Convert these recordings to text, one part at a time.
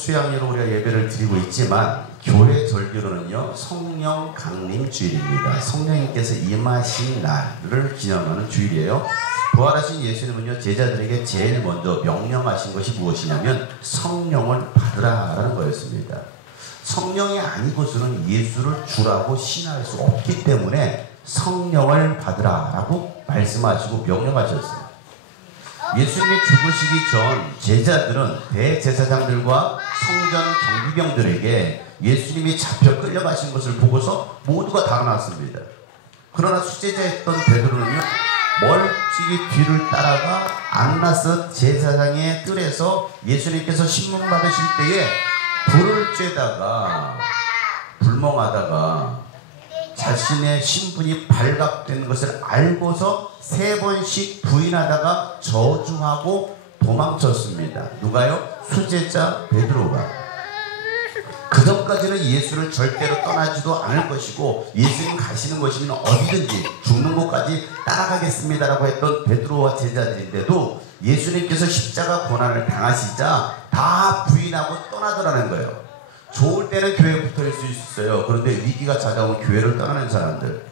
수양회로 우리가 예배를 드리고 있지만 교회 절기로는요 성령 강림 주일입니다. 성령님께서 임하신 날을 기념하는 주일이에요. 부활하신 예수님은요 제자들에게 제일 먼저 명령하신 것이 무엇이냐면 성령을 받으라라는 거였습니다. 성령이 아니고서는 예수를 주라고 신할 수 없기 때문에 성령을 받으라라고 말씀하시고 명령하셨어요. 예수님이 죽으시기 전 제자들은 대제사장들과 성전 경비병들에게 예수님이 잡혀 끌려가신 것을 보고서 모두가 달아났습니다. 그러나 수제자였던 베드로는요 멀찍이 뒤를 따라가 안나스 제사장의 뜰에서 예수님께서 신문 받으실 때에 불을 쬐다가 불멍하다가 자신의 신분이 발각된 것을 알고서 3번씩 부인하다가 저주하고 도망쳤습니다. 누가요? 수제자 베드로가. 그 전까지는 예수를 절대로 떠나지도 않을 것이고 예수님 가시는 것이면 어디든지 죽는 곳까지 따라가겠습니다라고 했던 베드로와 제자들인데도 예수님께서 십자가 고난을 당하시자 다 부인하고 떠나더라는 거예요. 좋을 때는 교회에 붙어 있을 수 있어요. 그런데 위기가 찾아오면 교회를 떠나는 사람들,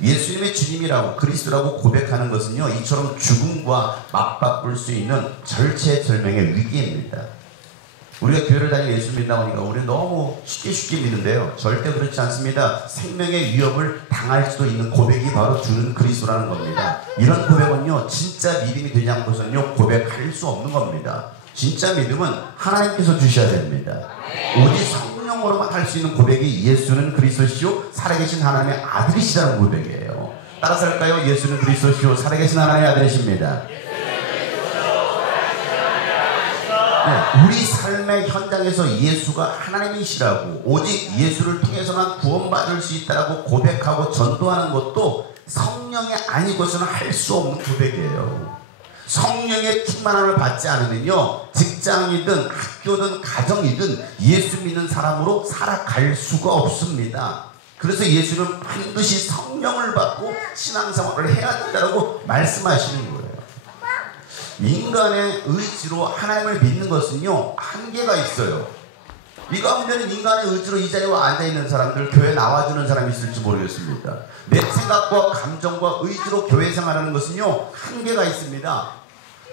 예수님의 주님이라고 그리스도라고 고백하는 것은요 이처럼 죽음과 맞바꿀 수 있는 절체절명의 위기입니다. 우리가 교회를 다니고 예수 믿는다고 하니까 우리는 너무 쉽게 믿는데요 절대 그렇지 않습니다. 생명의 위협을 당할 수도 있는 고백이 바로 주는 그리스도라는 겁니다. 이런 고백은요 진짜 믿음이 되지 않고서는요 고백할 수 없는 겁니다. 진짜 믿음은 하나님께서 주셔야 됩니다. 오직 성령으로만 할 수 있는 고백이 예수는 그리스도시요 살아계신 하나님의 아들이시라는 고백이에요. 따라서 할까요? 예수는 그리스도시요 살아계신 하나님의 아들이십니다. 네, 우리 삶의 현장에서 예수가 하나님이시라고 오직 예수를 통해서만 구원받을 수 있다고 고백하고 전도하는 것도 성령이 아니고서는 할 수 없는 고백이에요. 성령의 충만함을 받지 않으면요 직장이든 학교든 가정이든 예수 믿는 사람으로 살아갈 수가 없습니다. 그래서 예수는 반드시 성령을 받고 신앙생활을 해야 된다고 말씀하시는 거예요. 인간의 의지로 하나님을 믿는 것은요 한계가 있어요. 이 가운데는 인간의 의지로 이 자리에 앉아있는 사람들, 교회 나와주는 사람이 있을지 모르겠습니다. 내 생각과 감정과 의지로 교회 생활하는 것은요 한계가 있습니다.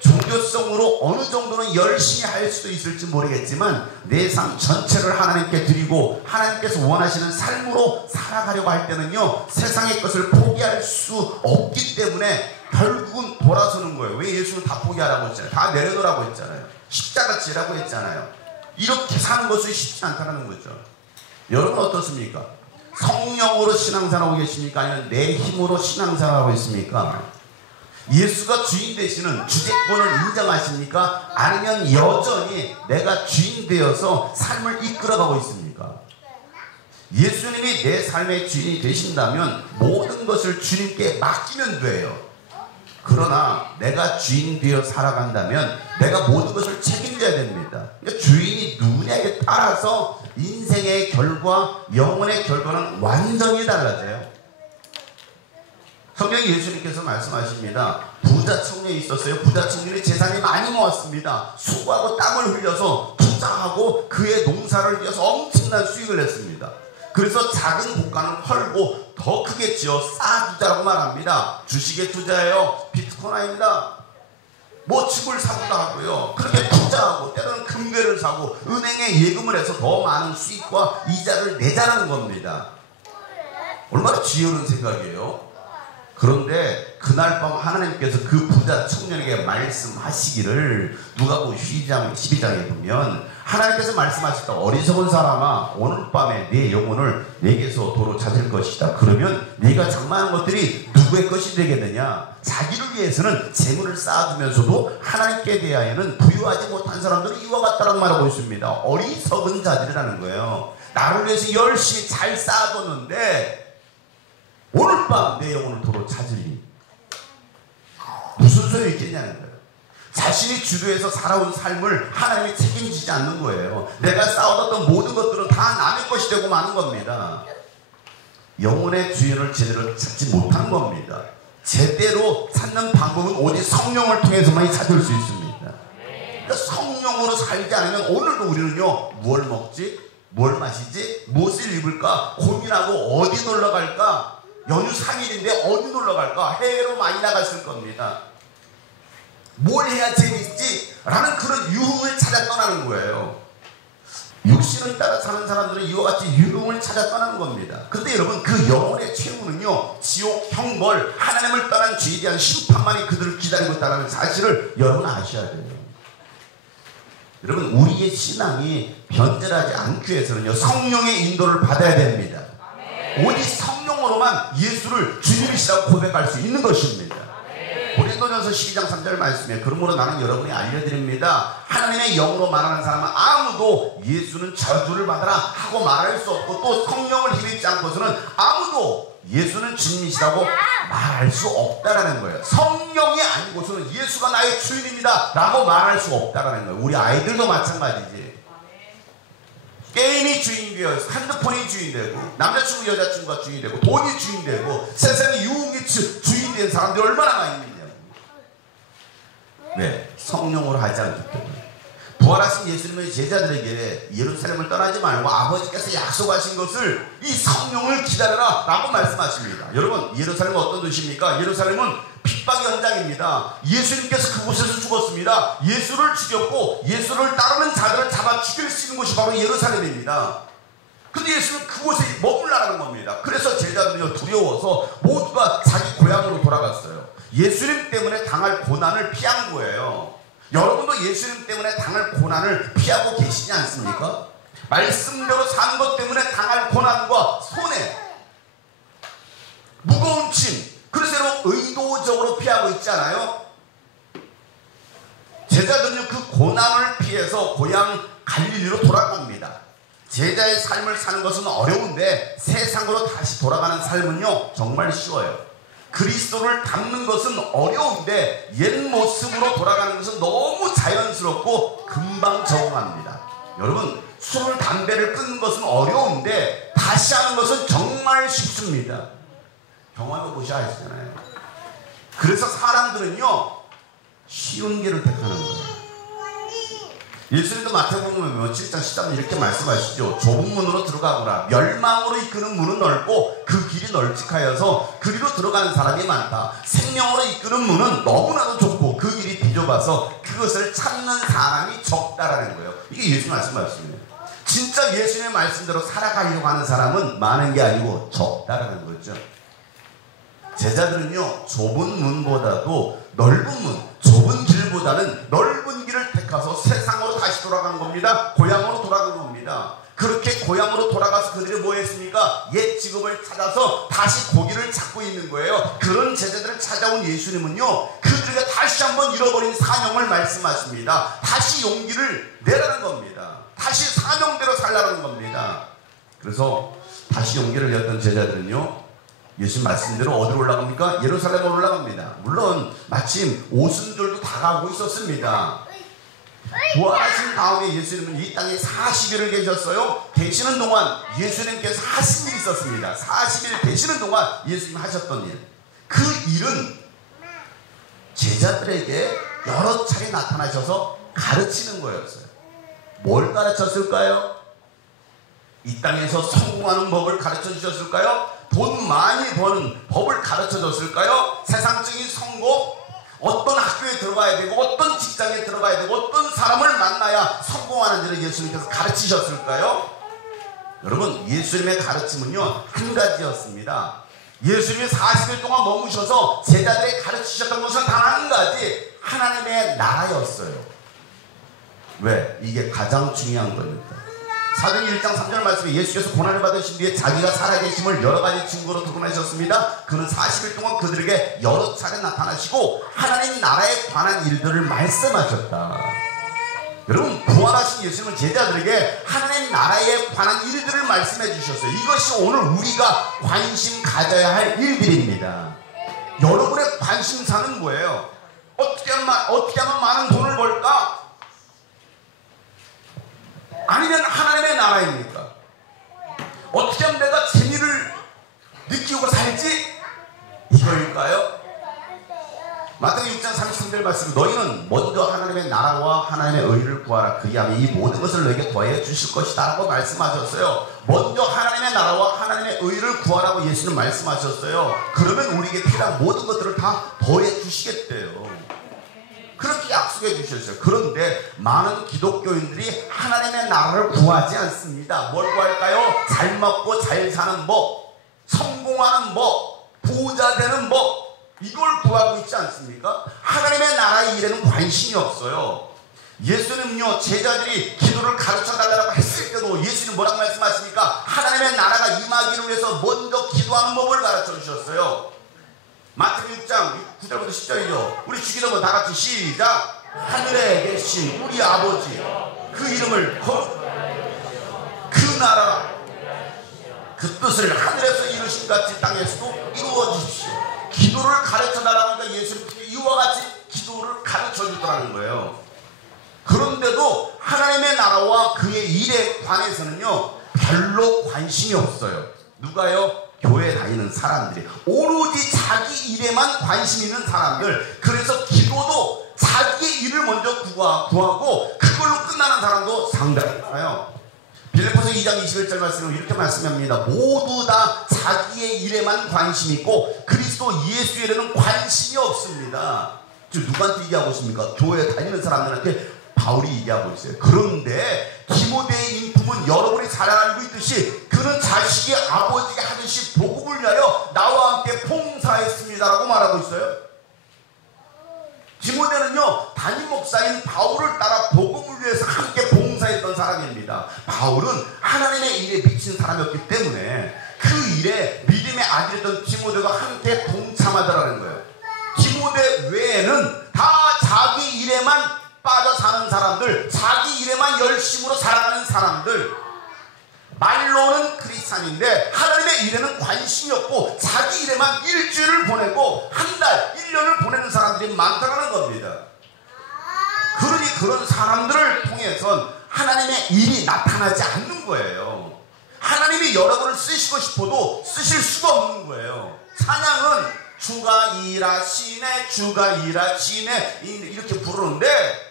종교성으로 어느 정도는 열심히 할 수도 있을지 모르겠지만 내 삶 전체를 하나님께 드리고 하나님께서 원하시는 삶으로 살아가려고 할 때는요 세상의 것을 포기할 수 없기 때문에 결국은 돌아서는 거예요. 왜 예수는 다 포기하라고 했잖아요. 다 내려놓으라고 했잖아요. 십자가 지라고 했잖아요. 이렇게 사는 것이 쉽지 않다는 거죠. 여러분 어떻습니까? 성령으로 신앙생활하고 계십니까? 아니면 내 힘으로 신앙생활하고 있습니까? 예수가 주인 되시는 주재권을 인정하십니까? 아니면 여전히 내가 주인 되어서 삶을 이끌어가고 있습니까? 예수님이 내 삶의 주인이 되신다면 모든 것을 주님께 맡기면 돼요. 그러나 내가 주인 되어 살아간다면 내가 모든 것을 책임져야 됩니다. 그러니까 주인이 누구냐에 따라서 인생의 결과, 영혼의 결과는 완전히 달라져요. 성경 예수님께서 말씀하십니다. 부자 청년이 있었어요. 부자 청년이 재산이 많이 모았습니다. 수고하고 땀을 흘려서 투자하고 그의 농사를 위해서 엄청난 수익을 냈습니다. 그래서 작은 곳간을 헐고 더 크게 지어 쌓아두자라고 말합니다. 주식에 투자해요. 비트코인입니다. 뭐 집을 사기도 하고요. 그렇게 투자하고 때로는 금괴를 사고 은행에 예금을 해서 더 많은 수익과 이자를 내자는 겁니다. 얼마나 지혜로운 생각이에요. 그런데 그날 밤 하나님께서 그 부자 청년에게 말씀하시기를 누가복음 12장에 보면 하나님께서 말씀하셨다. 어리석은 사람아 오늘 밤에 네 영혼을 내게서 도로 찾을 것이다. 그러면 네가 장만한 것들이 누구의 것이 되겠느냐. 자기를 위해서는 재물을 쌓아두면서도 하나님께 대하여는 부유하지 못한 사람들은 이와 같다라고 말하고 있습니다. 어리석은 자들이라는 거예요. 나를 위해서 열심히 잘 쌓아뒀는데 오늘 밤 내 영혼을 도로 찾으리. 무슨 소용이 있겠냐는 거예요. 자신이 주도해서 살아온 삶을 하나님이 책임지지 않는 거예요. 내가 쌓아뒀던 모든 것들은 다 남의 것이 되고 마는 겁니다. 영혼의 주인을 제대로 찾지 못한 겁니다. 제대로 찾는 방법은 오직 성령을 통해서만 찾을 수 있습니다. 그러니까 성령으로 살지 않으면 오늘도 우리는요, 뭘 먹지? 뭘 마시지? 무엇을 입을까? 고민하고 어디 놀러 갈까? 연휴 3일인데 어디 놀러 갈까? 해외로 많이 나갔을 겁니다. 뭘 해야 재밌지? 라는 그런 유흥을 찾아 떠나는 거예요. 육신을 따라 사는 사람들은 이와 같이 유흥을 찾아 떠나는 겁니다. 근데 여러분, 그 영혼의 최후는요, 지옥, 형벌, 하나님을 떠난 죄에 대한 심판만이 그들을 기다리고 있다는 사실을 여러분 아셔야 돼요. 여러분, 우리의 신앙이 변절하지 않기 위해서는요, 성령의 인도를 받아야 됩니다. 오직 성령으로만 예수를 주님이시라고 고백할 수 있는 것입니다. 고린도전서 12장 3절 말씀에 그러므로 나는 여러분이 알려드립니다. 하나님의 영으로 말하는 사람은 아무도 예수는 저주를 받아라 하고 말할 수 없고, 또 성령을 힘입지 않고서는 아무도 예수는 주님이시라고 말할 수 없다라는 거예요. 성령이 아니고서는 예수가 나의 주인입니다 라고 말할 수 없다라는 거예요. 우리 아이들도 마찬가지지. 게임이 주인이 되어, 핸드폰이 주인 되고, 남자친구 여자친구가 주인 되고, 돈이 주인 되고, 세상의 유흥이 주인 된 사람들이 얼마나 많이 있느냐고. 왜? 성령으로 하지 않기 때문에. 부활하신 예수님의 제자들에게 예루살렘을 떠나지 말고 아버지께서 약속하신 것을, 이 성령을 기다려라 라고 말씀하십니다. 여러분, 예루살렘은 어떤 도시입니까? 예루살렘은 핍박의 현장입니다. 예수님께서 그곳에서 죽었습니다. 예수를 죽였고 예수를 따르는 자들을 잡아 죽일 수 있는 곳이 바로 예루살렘입니다. 근데 예수는 그곳에 머물라는 겁니다. 그래서 제자들이 두려워서 모두가 자기 고향으로 돌아갔어요. 예수님 때문에 당할 고난을 피한 거예요. 여러분도 예수님 때문에 당할 고난을 피하고 계시지 않습니까? 말씀대로 사는 것 때문에 당할 고난과 손해, 무거운 짐, 그래서 의도적으로 피하고 있잖아요. 제자들은 그 고난을 피해서 고향 갈릴리로 돌아갑니다. 제자의 삶을 사는 것은 어려운데 세상으로 다시 돌아가는 삶은요, 정말 쉬워요. 그리스도를 닮는 것은 어려운데 옛 모습으로 돌아가는 것은 너무 자연스럽고 금방 적응합니다. 여러분, 술, 담배를 끊는 것은 어려운데 다시 하는 것은 정말 쉽습니다. 경험해 보셔야 아시잖아요. 그래서 사람들은요, 쉬운 길을 택하는 거예요. 예수님도 마태복음 7장 13절 이렇게 말씀하시죠. 좁은 문으로 들어가거라. 멸망으로 이끄는 문은 넓고 그 길이 널찍하여서 그리로 들어가는 사람이 많다. 생명으로 이끄는 문은 너무나도 좁고 그 길이 비좁아서 그것을 찾는 사람이 적다라는 거예요. 이게 예수 말씀이에요. 진짜 예수님의 말씀대로 살아가려고 하는 사람은 많은 게 아니고 적다라는 거죠. 제자들은요, 좁은 문보다도 넓은 문, 좁은 길보다는 넓은 길을 택해서 세상으로 다시 돌아간 겁니다. 고향으로 돌아간 겁니다. 그렇게 고향으로 돌아가서 그들이 뭐 했습니까? 옛 직업을 찾아서 다시 고기를 찾고 있는 거예요. 그런 제자들을 찾아온 예수님은요, 그들에게 다시 한번 잃어버린 사명을 말씀하십니다. 다시 용기를 내라는 겁니다. 다시 사명대로 살라는 겁니다. 그래서 다시 용기를 냈던 제자들은요, 예수님 말씀대로 어디로 올라갑니까? 예루살렘으로 올라갑니다. 물론 마침 오순절도 다가오고 있었습니다. 부활하신 다음에 예수님은 이 땅에 40일을 계셨어요. 계시는 동안 예수님께서 하신 일이 있었습니다. 40일 계시는 동안 예수님 하셨던 일, 그 일은 제자들에게 여러 차례 나타나셔서 가르치는 거였어요. 뭘 가르쳤을까요? 이 땅에서 성공하는 법을 가르쳐 주셨을까요? 돈 많이 버는 법을 가르쳐 줬을까요? 세상적인 성공, 어떤 학교에 들어가야 되고 어떤 직장에 들어가야 되고 어떤 사람을 만나야 성공하는지를 예수님께서 가르치셨을까요? 여러분, 예수님의 가르침은요, 한 가지였습니다. 예수님이 40일 동안 머무셔서 제자들에게 가르치셨던 것은 단 한 가지, 하나님의 나라였어요. 왜? 이게 가장 중요한 겁니다. 사도행 1장 3절 말씀에 예수께서 고난을 받으신 뒤에 자기가 살아계심을 여러 가지 증거로 드러내셨습니다. 그는 40일 동안 그들에게 여러 차례 나타나시고 하나님 나라에 관한 일들을 말씀하셨다. 여러분, 부활하신 예수님은 제자들에게 하나님 나라에 관한 일들을 말씀해 주셨어요. 이것이 오늘 우리가 관심 가져야 할 일들입니다. 여러분의 관심사는 뭐예요? 어떻게 하면 많은 돈을 벌까? 아니면 하나님의 나라입니까? 어떻게 하면 내가 재미를 느끼고 살지? 이거일까요? 마태복음 6장 33절 말씀, 너희는 먼저 하나님의 나라와 하나님의 의를 구하라. 그리하면 이 모든 것을 너에게 더해 주실 것이다 라고 말씀하셨어요. 먼저 하나님의 나라와 하나님의 의를 구하라고 예수는 말씀하셨어요. 그러면 우리에게 필요한 모든 것들을 다 더해 주시겠대요. 그렇게 약속해 주셨어요. 그런데 많은 기독교인들이 하나님의 나라를 구하지 않습니다. 뭘 구할까요? 잘 먹고 잘 사는 법, 성공하는 법, 부자 되는 법, 이걸 구하고 있지 않습니까? 하나님의 나라의 일에는 관심이 없어요. 예수님은요, 제자들이 기도를 가르쳐 달라고 했을 때도 예수님 뭐라고 말씀하십니까? 하나님의 나라가 임하기를 위해서 먼저 기도하는 법을 가르쳐 주셨어요. 마태복음 6장 9절부터 10절이죠. 우리 주기도문 다 같이 시작. 하늘에 계신 우리 아버지, 그 이름을 그 나라, 그 뜻을 하늘에서 이루신 같이 땅에서도 이루어 주십시오. 기도를 가르쳐 달라고 하니까 예수님 이와 같이 기도를 가르쳐 주더라는 거예요. 그런데도 하나님의 나라와 그의 일에 관해서는요, 별로 관심이 없어요. 누가요? 교회 다니는 사람들이. 오로지 자기 일에만 관심 있는 사람들. 그래서 기도도 자기의 일을 먼저 구하고 그걸로 끝나는 사람도 상당히 많아요. 빌립보서 2장 21절 말씀은 이렇게 말씀합니다. 모두 다 자기의 일에만 관심이 있고 그리스도 예수의 일에는 관심이 없습니다. 지금 누구한테 얘기하고 있습니까? 교회 다니는 사람들한테 바울이 얘기하고 있어요. 그런데 디모데의 인품은 여러분이 잘 알고 있듯이 그는 자식이 아버지가 하듯이 복음을 위하여 나와 함께 봉사했습니다라고 말하고 있어요. 디모데는요, 담임 목사인 바울을 따라 복음을 위해서 함께 봉사했던 사람입니다. 바울은 하나님의 일에 미친 사람이었기 때문에 그 일에 믿음의 아들이었던 디모데가 함께 동참하더라는 거예요. 디모데 외에는 다 자기 일에만 빠져 사는 사람들, 자기 일에만 열심으로 살아가는 사람들, 말로는 크리스찬인데 하나님의 일에는 관심이 없고 자기 일에만 일주일을 보내고 한 달, 1년을 보내는 사람들이 많다는 겁니다. 그러니 그런 사람들을 통해선 하나님의 일이 나타나지 않는 거예요. 하나님이 여러분을 쓰시고 싶어도 쓰실 수가 없는 거예요. 찬양은 주가 일하시네, 주가 일하시네 이렇게 부르는데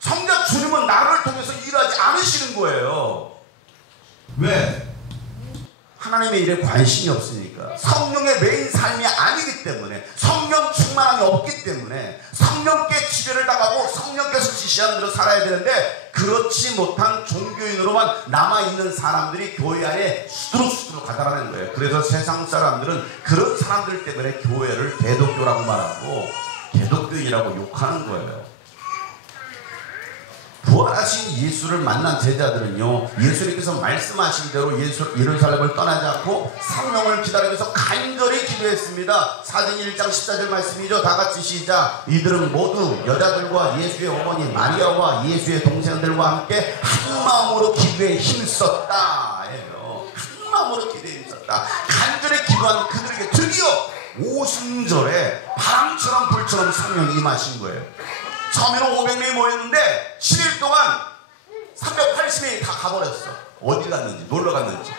정작 주님은 나를 통해서 일하지 않으시는 거예요. 왜? 하나님의 일에 관심이 없으니까. 성령의 메인 삶이 아니기 때문에, 성령 충만함이 없기 때문에 성령께 지배를 당하고 성령께서 지시하는 대로 살아야 되는데 그렇지 못한 종교인으로만 남아있는 사람들이 교회 안에 수두룩수두룩 가다라는 거예요. 그래서 세상 사람들은 그런 사람들 때문에 교회를 개독교라고 말하고 개독교인이라고 욕하는 거예요. 부활하신 예수를 만난 제자들은요, 예수님께서 말씀하신 대로 예루살렘을 떠나지 않고 성령을 기다리면서 간절히 기도했습니다. 사도행전 1장 14절 말씀이죠. 다 같이 시작. 이들은 모두 여자들과 예수의 어머니 마리아와 예수의 동생들과 함께 한 마음으로 기도에 힘썼다. 한 마음으로 기도에 힘썼다. 간절히 기도한 그들에게 드디어 오순절에 바람처럼 불처럼 성령이 임하신 거예요. 처음에는 500명이 모였는데 10일 동안 380명이 다 가버렸어. 어디 갔는지, 놀러 갔는지.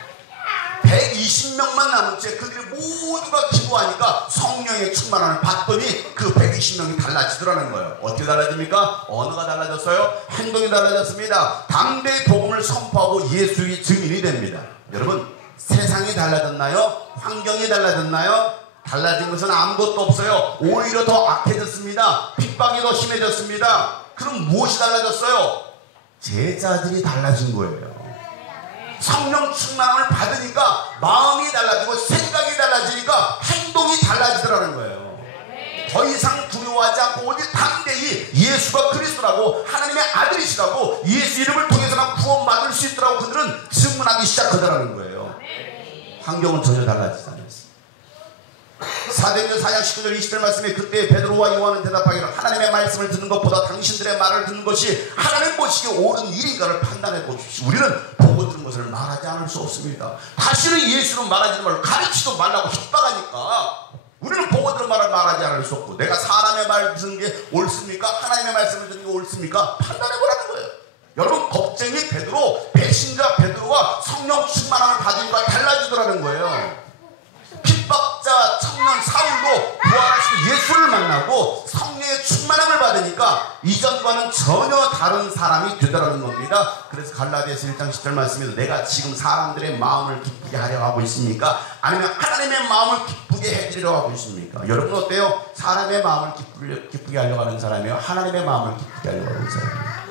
120명만 남은 채 그들이 모두가 기도하니까 성령의 충만함을 받더니 그 120명이 달라지더라는 거예요. 어떻게 달라집니까? 언어가 달라졌어요. 행동이 달라졌습니다. 담대히 복음을 선포하고 예수의 증인이 됩니다. 여러분, 세상이 달라졌나요? 환경이 달라졌나요? 달라진 것은 아무것도 없어요. 오히려 더 악해졌습니다. 핍박이 더 심해졌습니다. 그럼 무엇이 달라졌어요? 제자들이 달라진 거예요. 성령 충만함을 받으니까 마음이 달라지고 생각이 달라지니까 행동이 달라지더라는 거예요. 더 이상 두려워하지 않고 오직 담대히 예수가 그리스도라고, 하나님의 아들이시라고, 예수 이름을 통해서만 구원받을 수 있더라고 그들은 증문하기 시작하더라는 거예요. 환경은 전혀 달라지지 않았어요. 사도행전 4장 19절 20절 말씀에 그때 베드로와 요한은 대답하기를 하나님의 말씀을 듣는 것보다 당신들의 말을 듣는 것이 하나님 보시기에 옳은 일인가를 판단해 보십시오. 우리는 보고 들은 것을 말하지 않을 수 없습니다. 다시는 예수는 말하지 말고 가르치도 말라고 협박하니까 우리는 보고 들은 말을 말하지 않을 수 없고, 내가 사람의 말을 듣는 게 옳습니까? 하나님의 말씀을 듣는 게 옳습니까? 판단해 보라는 거예요. 여러분, 겁쟁이 베드로, 배신자 베드로와 성령 충만함을 받으니까 달라지더라는 거예요. 핍박자 청년 사울도 부활하신 예수를 만나고 받으니까 이전과는 전혀 다른 사람이 되더라는 겁니다. 그래서 갈라디아서 1장 10절 말씀에도 내가 지금 사람들의 마음을 기쁘게 하려 하고 있습니까? 아니면 하나님의 마음을 기쁘게 해드리려고 하고 있습니까? 여러분 어때요? 사람의 마음을 기쁘게 하려고 하는 사람이요? 하나님의 마음을 기쁘게 하려고 하는 사람이요?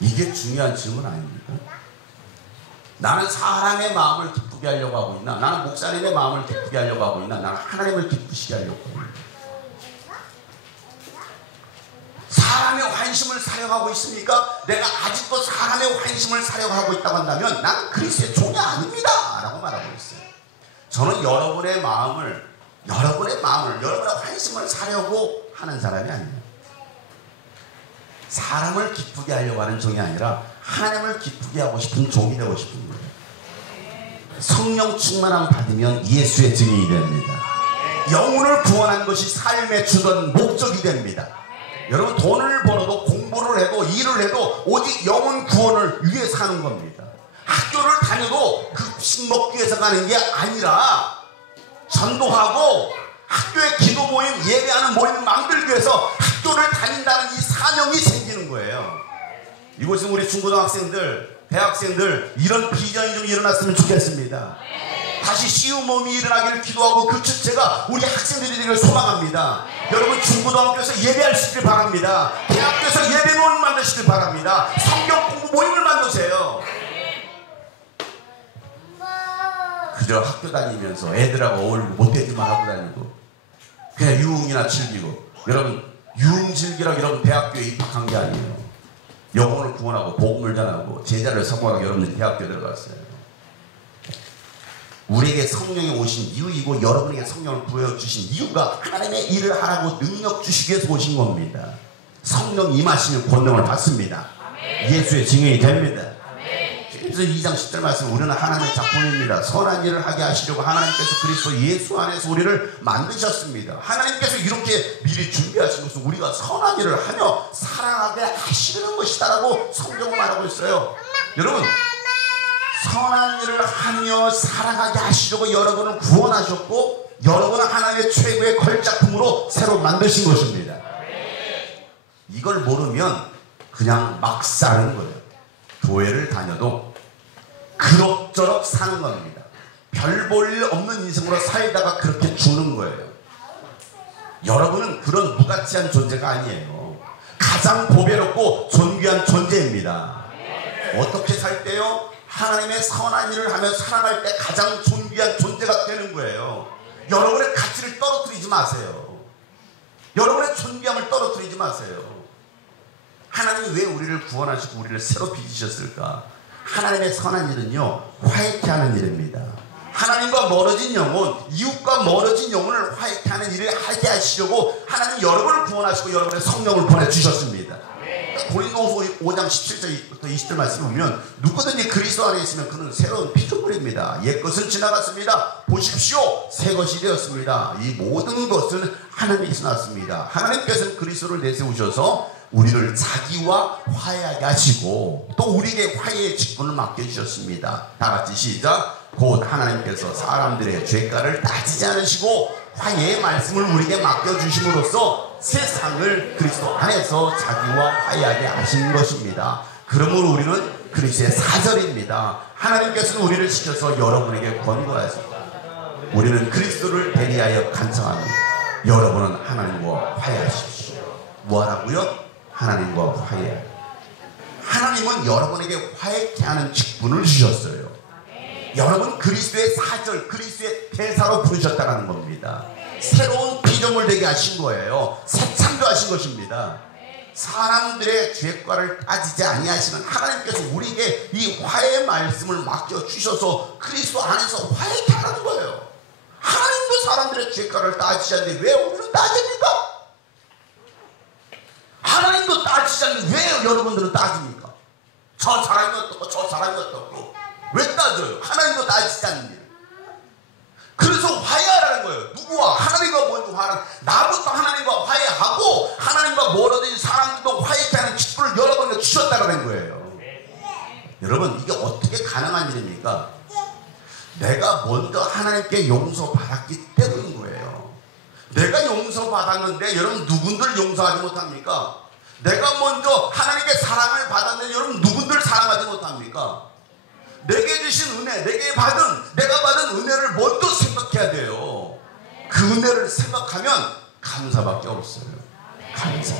이게 중요한 질문 아닙니까? 나는 사람의 마음을 기쁘게 하려고 하고 있나? 나는 목사님의 마음을 기쁘게 하려고 하고 있나? 나는 하나님을 기쁘시게 하려고 하고 있나? 사람의 환심을 사려고 하고 있습니까? 내가 아직도 사람의 환심을 사려고 하고 있다고 한다면 나는 그리스도의 종이 아닙니다 라고 말하고 있어요. 저는 여러분의 마음을 여러분의 환심을 사려고 하는 사람이 아니에요. 사람을 기쁘게 하려고 하는 종이 아니라 하나님을 기쁘게 하고 싶은 종이 되고 싶은 거예요. 성령 충만함 받으면 예수의 증인이 됩니다. 영혼을 구원한 것이 삶의 주된 목적이 됩니다. 여러분 돈을 벌어도 공부를 해도 일을 해도 오직 영혼 구원을 위해서 하는 겁니다. 학교를 다녀도 급식 먹기 위해서 가는 게 아니라 전도하고 학교의 기도 모임, 예배하는 모임을 만들기 위해서 학교를 다닌다는 이 사명이 생기는 거예요. 이곳은 우리 중고등학생들, 대학생들 이런 비전이 좀 일어났으면 좋겠습니다. 다시 쉬운 몸이 일어나기를 기도하고 그 주체가 우리 학생들이 되기를 소망합니다. 여러분 중고등학교에서 예배할 수 있길 바랍니다. 대학교에서 예배 모임을 만드시길 바랍니다. 성경 공부 모임을 만드세요. 그저 학교 다니면서 애들하고 어울리고 못되기만 하고 다니고 그냥 유흥이나 즐기고, 여러분 유흥 즐기라고 여러분 대학교에 입학한 게 아니에요. 영혼을 구원하고 복음을 전하고 제자를 선포하고 여러분들이 대학교에 들어갔어요. 우리에게 성령이 오신 이유이고 여러분에게 성령을 부여주신 이유가 하나님의 일을 하라고 능력 주시기 위해서 오신 겁니다. 성령 임하시면 권능을 받습니다. 예수의 증인이 됩니다. 그래서 2장 10절 말씀, 우리는 하나님의 작품입니다. 선한 일을 하게 하시려고 하나님께서 그리스도 예수 안에서 우리를 만드셨습니다. 하나님께서 이렇게 미리 준비하신 것은 우리가 선한 일을 하며 사랑하게 하시려는 것이다라고 성경은 말하고 있어요. 여러분 선한 일을 하며 사랑하게 하시려고 여러분을 구원하셨고 여러분은 하나님의 최고의 걸작품으로 새로 만드신 것입니다. 이걸 모르면 그냥 막 사는 거예요. 교회를 다녀도 그럭저럭 사는 겁니다. 별 볼 일 없는 인생으로 살다가 그렇게 죽는 거예요. 여러분은 그런 무가치한 존재가 아니에요. 가장 보배롭고 존귀한 존재입니다. 어떻게 살 때요? 하나님의 선한 일을 하며 살아갈 때 가장 존귀한 존재가 되는 거예요. 여러분의 가치를 떨어뜨리지 마세요. 여러분의 존귀함을 떨어뜨리지 마세요. 하나님이 왜 우리를 구원하시고 우리를 새로 빚으셨을까? 하나님의 선한 일은요, 화해케 하는 일입니다. 하나님과 멀어진 영혼, 이웃과 멀어진 영혼을 화해케 하는 일을 하게 하시려고 하나님 여러분을 구원하시고 여러분의 성령을 보내주셨습니다. 고린도후서 5장 17절부터 20절 말씀을 보면 누구든지 그리스도 안에 있으면 그는 새로운 피조물입니다. 옛것은 지나갔습니다. 보십시오, 새 것이 되었습니다. 이 모든 것은 하나님께서 났습니다. 하나님께서는 그리스도를 내세우셔서 우리를 자기와 화해하게 하시고 또 우리에게 화해의 직분을 맡겨주셨습니다. 다같이 시작. 곧 하나님께서 사람들의 죄가를 따지지 않으시고 화해의 말씀을 우리에게 맡겨주심으로써 세상을 그리스도 안에서 자기와 화해하게 하신 것입니다. 그러므로 우리는 그리스도의 사절입니다. 하나님께서는 우리를 시켜서 여러분에게 권고하십니다. 우리는 그리스도를 대리하여 간청하며 여러분은 하나님과 화해하십시오. 뭐하라고요? 하나님과 화해. 하나님은 여러분에게 화해케 하는 직분을 주셨어요. 여러분 그리스도의 사절, 그리스도의 대사로 부르셨다는 겁니다. 새로운 피조물 되게 하신 거예요. 새 창조하신 것입니다. 사람들의 죄과를 따지지 아니하시는 하나님께서 우리에게 이 화해의 말씀을 맡겨주셔서 그리스도 안에서 화해케 하는 거예요. 하나님도 사람들의 죄과를 따지지 않는데 왜 우리는 따집니까? 하나님도 따지지 않는데 왜 여러분들은 따집니까? 저 사람이 어떻고 저 사람이 어떻고 왜 따져요? 하나님도 따지지 않는데. 그래서 화해하라는 거예요. 누구와? 하나님과 먼저 화해하는, 나부터 하나님과 화해하고 하나님과 멀어진 사람들도 화해케 하는 직분을 여러분에게 주셨다는 거예요. 여러분 이게 어떻게 가능한 일입니까? 내가 먼저 하나님께 용서받았기 때문인 거예요. 내가 용서받았는데 여러분 누군들 용서하지 못합니까? 내가 먼저 하나님께 사랑을 받았는데 여러분 누군들 사랑하지 못합니까? 내게 주신 은혜, 내가 받은 은혜를 먼저 생각해야 돼요. 그 은혜를 생각하면 감사밖에 없어요. 감사.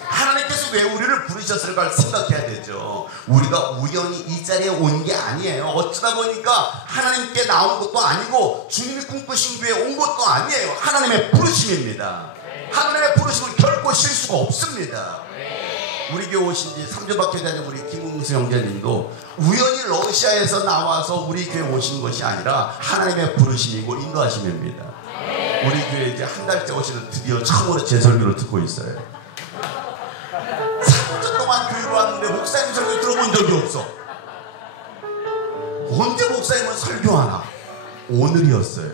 하나님께서 왜 우리를 부르셨을까를 생각해야 되죠. 우리가 우연히 이 자리에 온 게 아니에요. 어쩌다 보니까 하나님께 나온 것도 아니고 주님이 꿈꾸신 교회에 온 것도 아니에요. 하나님의 부르심입니다. 하나님의 부르심은 결코 실수가 없습니다. 우리 교회 오신 지 3주밖에 되는 우리 김웅수 형제님도 우연히 러시아에서 나와서 우리 교회 오신 것이 아니라 하나님의 부르심이고 인도하심입니다. 우리 교회 이제 한 달째 오시는 드디어 처음으로 제 설교를 듣고 있어요. 3주 동안 교회로 왔는데 목사님 설교 들어본 적이 없어. 언제 목사님은 설교하나? 오늘이었어요.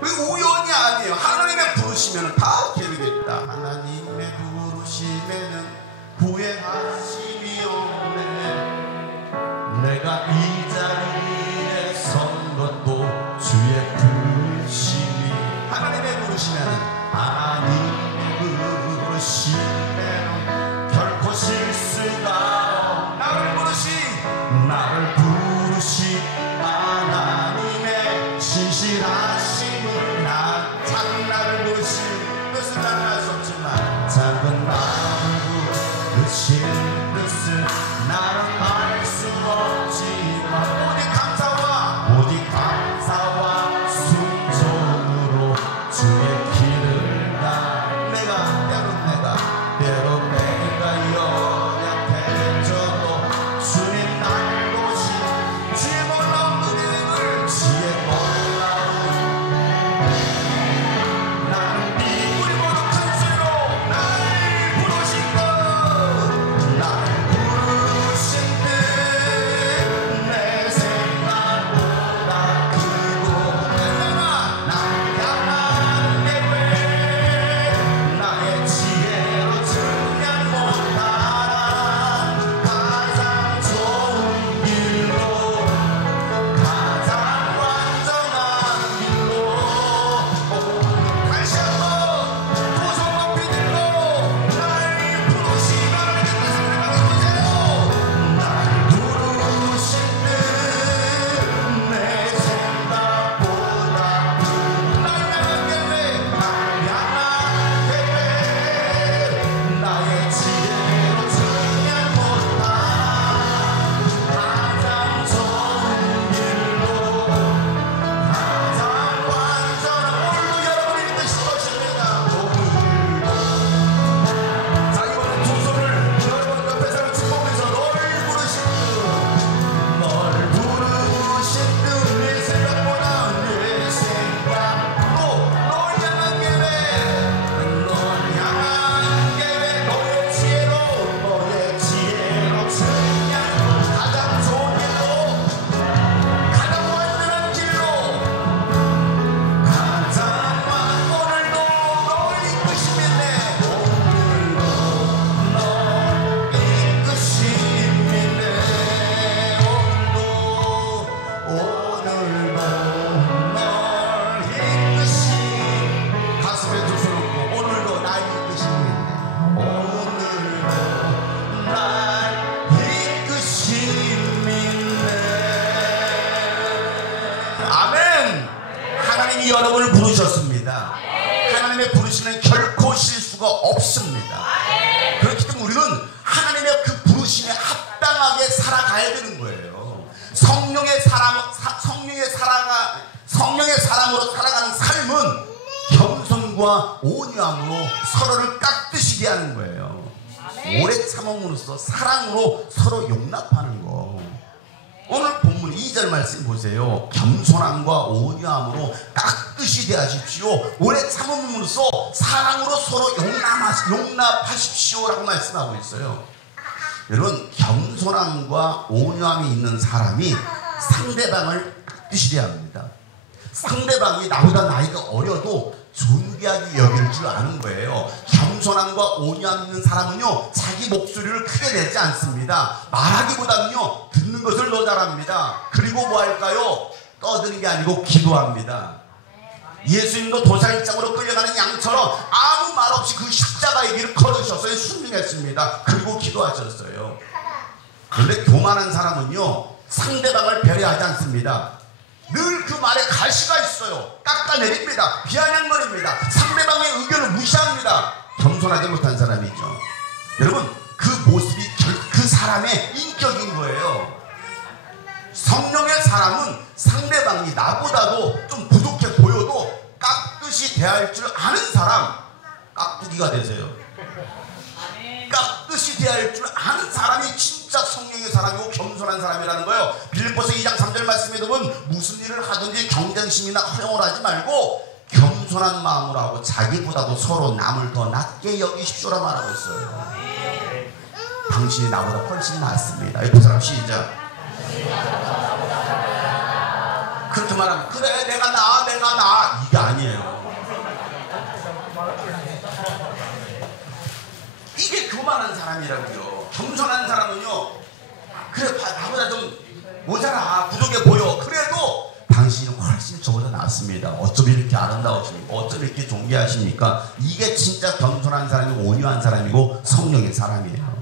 그리고 우연이 아니에요. 하나님의 부르시면 다 계획했다. 하나님의 부르심에는 후회하심이 없네. 내가 이 자리에 선 것도 주의 부르심이. 하나님의 부르시면은 결코 실수가 나를 부르신 하나님의 신실하심을 나를 부르신 뜻은 나는 알 수 없지만 작은 나를 부르신 뜻은 나는 알 수 없지만 오직 감사와 순종으로 주의 길을 가. 때로 내가 연약해져도 주님 날 보신 주의 놀라운 은혜를 나는 우리 모두 큰 소리로 날 부르신 내 생각보다 크고 날 향한 계획 나의 지혜로 측량 못한 가장 좋은 길로 가장 완전한 길로 다시 한번 두 손 높이 들고 날 부르신 하나님의 뜻을 생각해보세요. 날 부르신 뜻내 생각보다 큰 날 향한 계획 나의 지혜로 측량 못한 가장 좋은 길로 가장 완전한 오늘도 여러분이 뜻인 것입니다. 자, 이번엔 두 손을 여러분 옆에 사람 축복해서 널 부르신 뜻 내 생각보다 내 생각도 널 향한 계획 너의 지혜로 측량 가장 좋은 길로 가장 완전한 길로 오늘도 널 이끄시겠네. 가슴에 두 손 얹고 오늘도 날 이끄시겠네. 오늘도 날 이끄시겠네. 아멘. 하나님이 여러분을 부르셨습니다. 하나님의 부르심은 결코 실수가 없습니다. 그렇기 때문에 우리는 하나님의 그 부르심에 합당하게 살아가야 되는 거예요. 성령의 사람으로 살아가는 삶은 겸손과 온유함으로 서로를 깍듯이게 하는 거예요. 오래 참음으로써 사랑으로 서로 용납하는 거. 오늘 본문 2절 말씀 보세요. 겸손함과 온유함으로 깍듯이 대하십시오. 오래 참음으로써 사랑으로 서로 용납하십시오라고 말씀하고 있어요. 여러분, 겸손함과 온유함이 있는 사람이 상대방을 깍듯이 대합니다. 상대방이 나보다 나이가 어려도 존귀하게 여길 줄 아는 거예요. 겸손함과 온유함 있는 사람은요, 자기 목소리를 크게 내지 않습니다. 말하기보다는요, 듣는 것을 더 잘합니다. 그리고 뭐 할까요? 떠드는 게 아니고 기도합니다. 예수님도 도살장으로 끌려가는 양처럼 아무 말 없이 그 십자가의 길을 걸으셨어요. 순종했습니다. 그리고 기도하셨어요. 그런데 교만한 사람은요, 상대방을 배려하지 않습니다. 늘 그 말에 가시가 있어요. 깎아내립니다. 비아냥거립니다. 상대방의 의견을 무시합니다. 겸손하지 못한 사람이죠. 여러분, 그 모습이 그 사람의 인격인 거예요. 성령의 사람은 상대방이 나보다도 좀 부족해 보여도 깍듯이 대할 줄 아는 사람, 깍두기가 되세요. 깍듯이 대할 줄 아는 사람이 진짜 성령의 사람이고 겸손한 사람이라는 거예요. 빌립보서 2장 3절 말씀에 보면 무슨 일을 하든지 경쟁심이나 허용을 하지 말고 겸손한 마음으로 하고 자기보다도 서로 남을 더 낮게 여기십시오라 말하고 있어요. 당신이 나보다 훨씬 낫습니다. 옆에 사람 시작. 그렇게 말하면 그래 내가 나아 이게 아니에요. 이게 교만한 사람이라고요. 겸손한 사람은요, 그래 나보다 좀 모자라 부족해 보여. 그래도 당신은 훨씬 저보다 낫습니다. 어쩜 이렇게 아름다우십니까? 어쩜 이렇게 존귀하십니까? 이게 진짜 겸손한 사람이고 온유한 사람이고 성령의 사람이에요.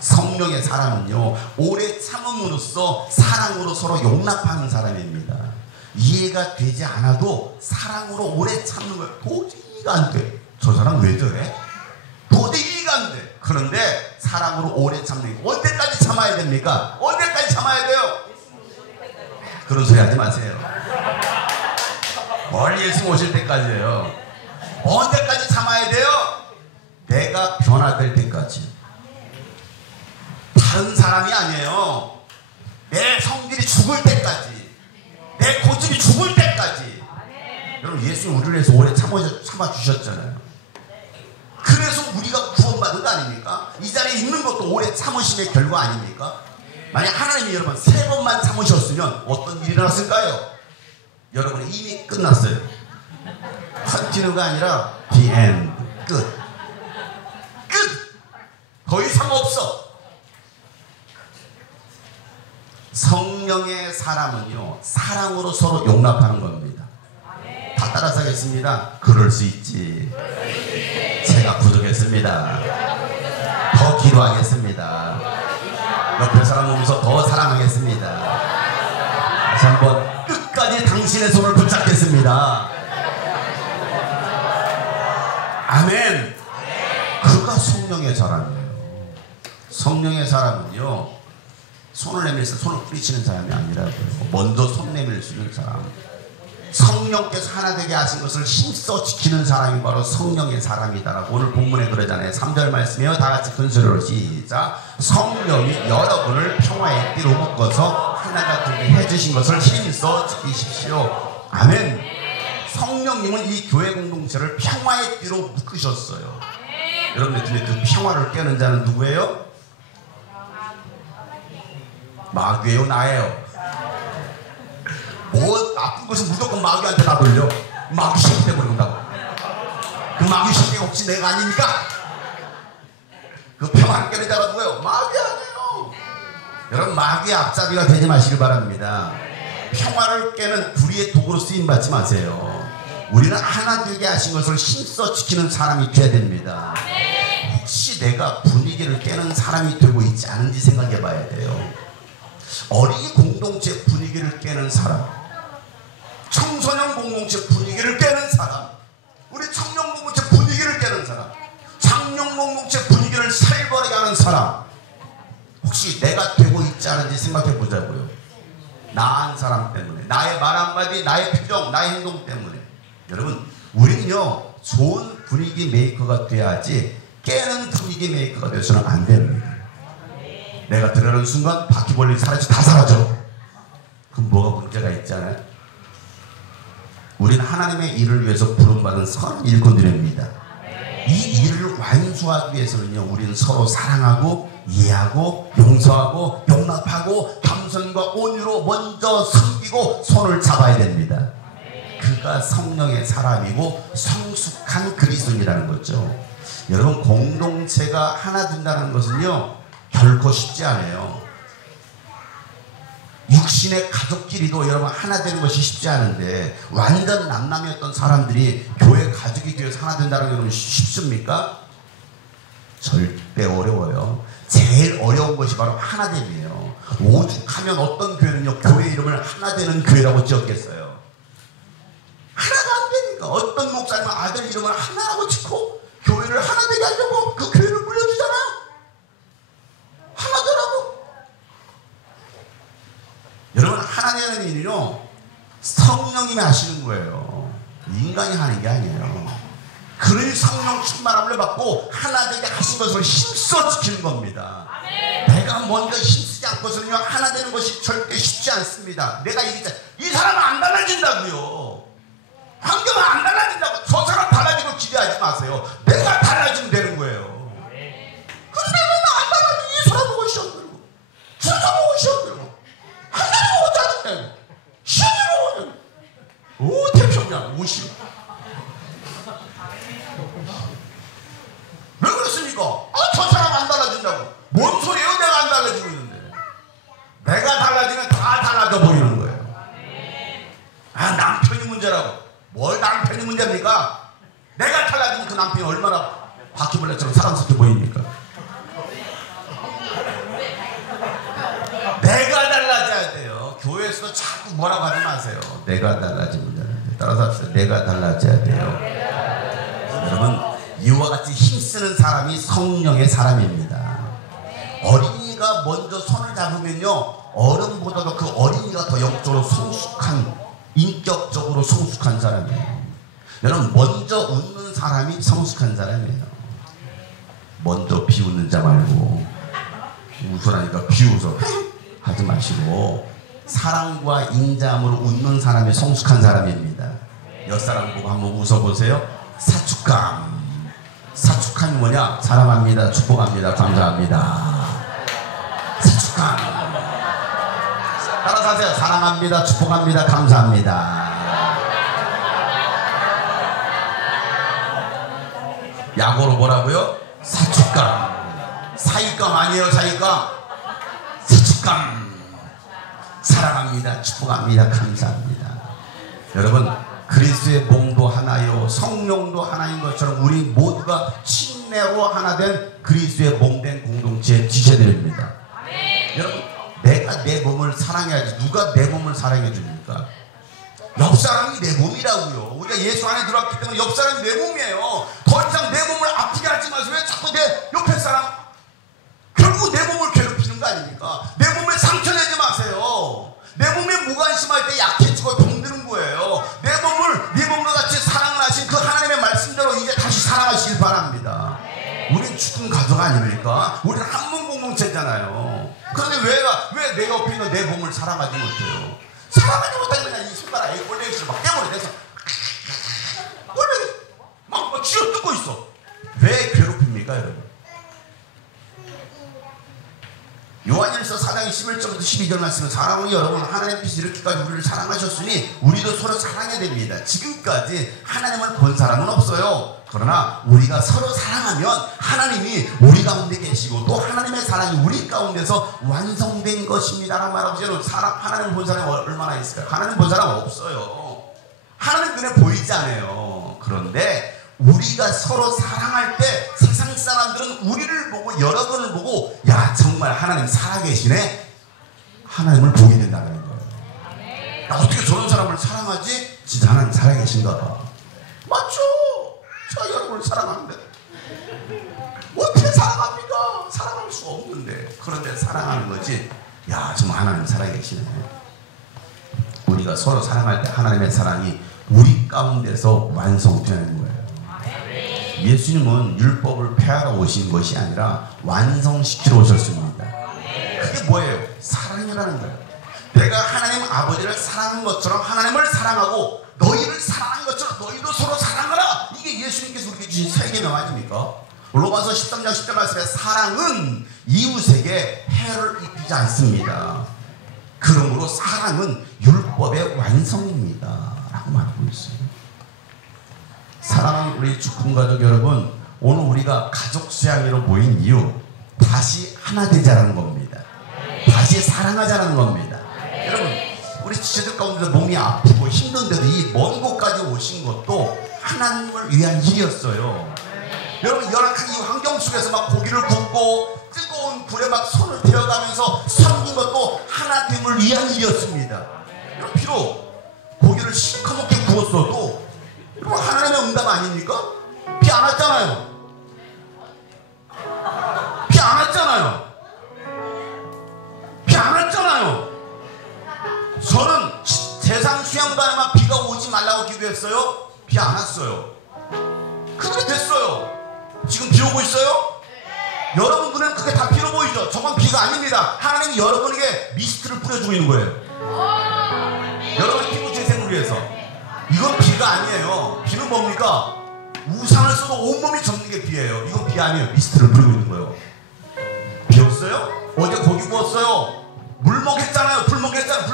성령의 사람은요, 오래 참음으로써 사랑으로 서로 용납하는 사람입니다. 이해가 되지 않아도 사랑으로 오래 참는 걸 도저히가 안 돼. 저 사람 왜 저래? 도저히 이해가 안 돼. 그런데 사랑으로 오래 참는 게 언제까지 참아야 됩니까? 언제까지 참아야 돼요? 그런 소리 하지 마세요. 멀리 예수님 오실 때까지예요. 언제까지 참아야 돼요? 내가 변화될 때까지. 다른 사람이 아니에요. 내 성질이 죽을 때까지, 내 고집이 죽을 때까지. 여러분, 예수님 우리를 위해서 오래 참아주셨잖아요. 그래서 우리가 구원받은 거 아닙니까? 이 자리에 있는 것도 오래 참으심의 결과 아닙니까? 만약 하나님이 여러분 3번만 참으셨으면 어떤 일이 일어났을까요? 여러분 이미 끝났어요. 컨티뉴가 아니라 the end. 끝. 더 이상 없어. 성령의 사람은요, 사랑으로 서로 용납하는 겁니다. 다 따라서 하겠습니다. 그럴 수 있지. 제가 부족했습니다. 더 기도하겠습니다. 옆에 사람 보면서 더 사랑하겠습니다. 다시 한번 끝까지 당신의 손을 붙잡겠습니다. 아멘. 그가 성령의 사람이에요. 성령의 사람은요, 손을 내밀어서 손을 뿌리치는 사람이 아니라고요. 먼저 손 내밀 수 있는 사람. 성령께서 하나 되게 하신 것을 힘써 지키는 사람이 바로 성령의 사람이다라고 오늘 본문에 그러잖아요. 3절 말씀이요. 다 같이 큰 소리로 시작. 성령이 여러분을 평화의 띠로 묶어서 하나가 되게 해주신 것을 힘써 지키십시오. 아멘. 성령님은 이 교회 공동체를 평화의 띠로 묶으셨어요. 여러분들 근데 그 평화를 깨는 자는 누구예요? 마귀예요, 나예요? 뭐 나쁜 것은 무조건 마귀한테 다 돌려. 마귀 새끼 때문에 그런다고. 그 마귀 새끼가 혹시 내가 아닙니까? 그 평화를 깨는 자가 누구예요? 마귀 아니에요. 여러분 마귀의 앞잡이가 되지 마시길 바랍니다. 평화를 깨는 불의의 도구로 쓰임받지 마세요. 우리는 하나 되게 하신 것을 힘써 지키는 사람이 돼야 됩니다. 혹시 내가 분위기를 깨는 사람이 되고 있지 않은지 생각해 봐야 돼요. 어린이 공동체 분위기를 깨는 사람, 청소년 공동체 분위기를 깨는 사람, 우리 청년 공동체 분위기를 깨는 사람, 장년 공동체 분위기를 살벌하게 하는 사람, 혹시 내가 되고 있지 않은지 생각해 보자고요. 나한 사람 때문에, 나의 말 한마디, 나의 표정, 나의 행동 때문에. 여러분, 우리는요 좋은 분위기 메이커가 돼야지 깨는 분위기 메이커가 되어서는 안 됩니다. 내가 들어가는 순간 바퀴벌레 다 사라져. 그럼 뭐가 문제가 있잖아요. 우리는 하나님의 일을 위해서 부름받은 선한 일꾼들입니다. 이 일을 완수하기 위해서는요, 우리는 서로 사랑하고 이해하고 용서하고 용납하고 겸손과 온유로 먼저 섬기고 손을 잡아야 됩니다. 그가 성령의 사람이고 성숙한 그리스도인이라는 거죠. 여러분, 공동체가 하나 된다는 것은요 결코 쉽지 않아요. 육신의 가족끼리도 여러분 하나 되는 것이 쉽지 않은데 완전 남남이었던 사람들이 교회 가족이 되어서 하나 된다는 게 여러분 쉽습니까? 절대 어려워요. 제일 어려운 것이 바로 하나됨이에요. 오죽하면 어떤 교회는요, 교회 이름을 하나 되는 교회라고 지었겠어요. 하나가 안 되니까 어떤 목사님은 아들 이름을 하나라고 짓고 교회를 하나 되게 하려고 그 교회를 물려주잖아요. 하나더라고. 여러분, 하나 되는 일은요, 성령님이 하시는 거예요. 인간이 하는 게 아니에요. 그를 성령 충만함을 받고 하나 되게 하신 것을 힘써 지키는 겁니다. 내가 먼저 힘쓰지 않고서는요, 하나 되는 것이 절대 쉽지 않습니다. 내가 얘기했잖아요. 이 사람은 안 달라진다고요. 환경은 안 달라진다고. 저 사람 달라지고 기대하지 마세요. 내가 달라지면 되는 거예요. 근데 내가 안 달라지면 이 사람 보고 시험 들고 저 사람 보고 시험 들고 하나님 보고 짜증내고 시험을 보고 오 태평양 50. 왜 그렇습니까? 저 사람 안 달라진다고. 뭔 소리예요? 내가 안 달라지고 있는데. 내가 달라지면 다 달라져 보이는 거예요. 남편이 문제라고. 뭘 남편이 문제입니까? 내가 달라지면 그 남편이 얼마나 바퀴벌레처럼 사랑스럽게 보입니까? 내가 달라져야 돼요. 교회에서도 자꾸 뭐라고 하지 마세요. 내가 달라지면 되는데. 따라서 합시다. 내가 달라져야 돼요. 여러분, 이와 같이 힘쓰는 사람이 성령의 사람입니다. 어린이가 먼저 손을 잡으면요, 어른보다도 그 어린이가 더 영적으로 성숙한, 인격적으로 성숙한 사람이에요. 여러분, 먼저 웃는 사람이 성숙한 사람이에요. 먼저 비웃는 자 말고, 웃으라니까 비웃어 하지 마시고, 사랑과 인자함으로 웃는 사람이 성숙한 사람입니다. 옆사람 보고 한번 웃어보세요. 사축감. 사축함이 뭐냐? 사랑합니다, 축복합니다, 감사합니다. 사축함. 따라서 하세요. 사랑합니다, 축복합니다, 감사합니다. 약어로 뭐라고요? 사축감. 사익감 아니에요. 사익감. 사축감. 사랑합니다, 축복합니다, 감사합니다. 여러분, 그리스도의 몸도 하나요, 성령도 하나인 것처럼 우리 모두가 침례로 하나 된 그리스도의 몸된 공동체의 지체들입니다. 여러분, 내가 내 몸을 사랑해야지. 누가 내 몸을 사랑해 줍니까? 옆 사람이 내 몸이라고요. 우리가 예수 안에 들어왔기 때문에 옆 사람이 내 몸이에요. 더 이상 내 몸을 아프게 하지 마세요. 왜 자꾸 내 옆에 사람, 결국 내 몸을 괴롭히는 거 아닙니까? 내 몸에 상처 내지 마세요. 내 몸에 무관심할 때 약해지고 병드는 거예요. 내 몸을 네 몸과 같이 사랑을 하신 그 하나님의 말씀대로 이제 다시 사랑하시길 바랍니다. 우린 죽은 가족 아닙니까? 우리는 한 몸 공동체잖아요. 그런데 왜 내 옆에 있는 내 몸을 사랑하지 못해요? 사랑하지 못하면 그냥 이 손가락에 꼴레기를 막 깨버려서 꼴레기 막 쥐어뜯고 있어. 왜 괴롭힙니까, 여러분? 요한일서 4장 11절부터 12절 말씀은 사랑은 여러분 하나님께서 이렇게까지 우리를 사랑하셨으니 우리도 서로 사랑해야 됩니다. 지금까지 하나님을 본 사람은 없어요. 그러나 우리가 서로 사랑하면 하나님이 우리 가운데 계시고 또 하나님의 사랑이 우리 가운데서 완성된 것입니다 라고 말하고 여러분, 하나님 본 사람이 얼마나 있을까요? 하나님 본 사람 없어요. 하나님 눈에 보이지 않아요. 그런데 우리가 서로 사랑할 때 세상 사람들은 우리를 보고 여러분을 보고 야 정말 하나님 살아계시네, 하나님을 보게 된다는 거예요. 야, 어떻게 저런 사람을 사랑하지? 진짜 하나님 살아계신가 봐. 맞죠? 제가 여러분을 사랑하는데 어떻게 사랑합니까? 사랑할 수 없는데. 그런데 사랑하는 거지. 야 정말 하나님 살아계시네. 우리가 서로 사랑할 때 하나님의 사랑이 우리 가운데서 완성되는 거예요. 예수님은 율법을 폐하러 오신 것이 아니라 완성시키러 오셨습니다. 그게 뭐예요? 사랑이라는 거예요. 내가 하나님 아버지를 사랑한 것처럼 하나님을 사랑하고 너희를 사랑한 것처럼 너희도 서로 사랑하라. 이게 예수님께서 우리에게 주신 세계명 아닙니까? 로마서 13장 10절 말씀에 사랑은 이웃에게 해를 입히지 않습니다. 그러므로 사랑은 율법의 완성입니다 라고 말하고 있어요. 사랑하는 우리 주권가족 여러분, 오늘 우리가 가족 수양회로 모인 이유, 다시 하나 되자라는 겁니다. 다시 사랑하자라는 겁니다. 여러분, 우리 지체들 가운데 몸이 아프고 힘든데도 이 먼 곳까지 오신 것도 하나님을 위한 일이었어요. 여러분, 열악한 이 환경 속에서 막 고기를 굽고 뜨거운 불에 막 손을 대어가면서 섬긴 것도 하나님을 위한 일이었습니다. 여러분, 비록 고기를 시커멓게 구웠어도 여러분, 하나님의 응답 아닙니까? 비 안 왔잖아요. 비 안 왔잖아요. 비 안 왔잖아요. 저는 세상 수양관에만 비가 오지 말라고 기도했어요. 비 안 왔어요. 그렇게 됐어요. 지금 비 오고 있어요? 여러분 눈에는 그게 다 비로 보이죠? 저건 비가 아닙니다. 하나님이 여러분에게 미스트를 뿌려주고 있는 거예요. 여러분의 피부 재생을 위해서. 이건 비가 아니에요. 비는 뭡니까? 우산을 써도 온몸이 젖는 게 비예요. 이건 비 아니에요. 미스트를 뿌리고 있는 거예요. 비었어요? 어제 고기 구웠어요. 물먹 했잖아요. 불먹 했잖아요.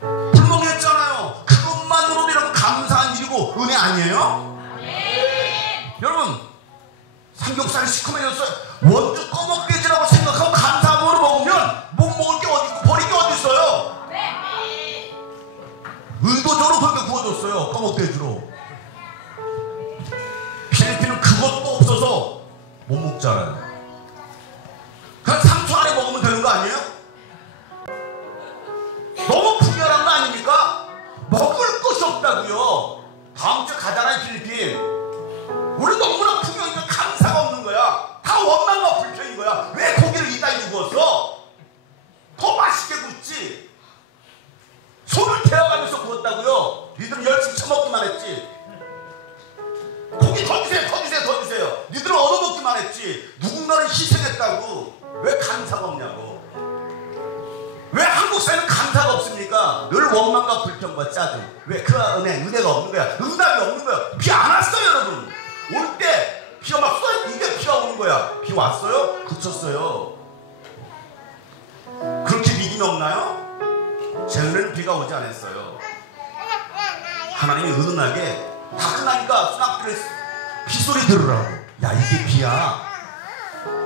불먹 했잖아요. 그것만으로도 여러분 감사한 일이고 은혜 아니에요? 여러분, 삼겹살이 시커매졌어요. 원주 꺼먹돼지라고 생각하고 감사함으로 먹으면 못 먹을 게 어디 있고 버릴 게 어디 있어요? 의도적으로 그렇게 구워줬어요. 꺼먹돼지로. 필리핀은 그것도 없어서 못 먹잖아요. 그냥 3초 안에 먹으면 되는 거 아니에요? 너무 풍요한 거 아닙니까? 먹을 것이 없다고요. 다음 주에 가잖아요. 필리핀. 우리 너무나 풍요하니까 감사가 없는 거야. 다 원망과 불평인 거야. 왜 고기를 이따위로 구웠어? 더 맛있게 굽지. 손을 대어가면서 구웠다고요. 니들은 열심히 처먹기만 했지. 고기 더 주세요. 더 주세요. 더 주세요. 니들은 얻어먹기만 했지. 누군가를 희생했다고. 왜 감사가 없냐고. 왜 한국 사회는 감사가 없습니까? 늘 원망과 불평과 짜증. 왜 그 은혜가 없는 거야? 응답이 없는 거야. 비 안 왔어요, 여러분. 올 때 비가 막 쏟아. 이게 비가 오는 거야. 비 왔어요? 그쳤어요. 그렇게 믿음이 없나요? 제 은혜는 비가 오지 않았어요. 하나님이 은은하게 다 끝나니까 수납들의 빗소리 들으라고. 야, 이게 비야.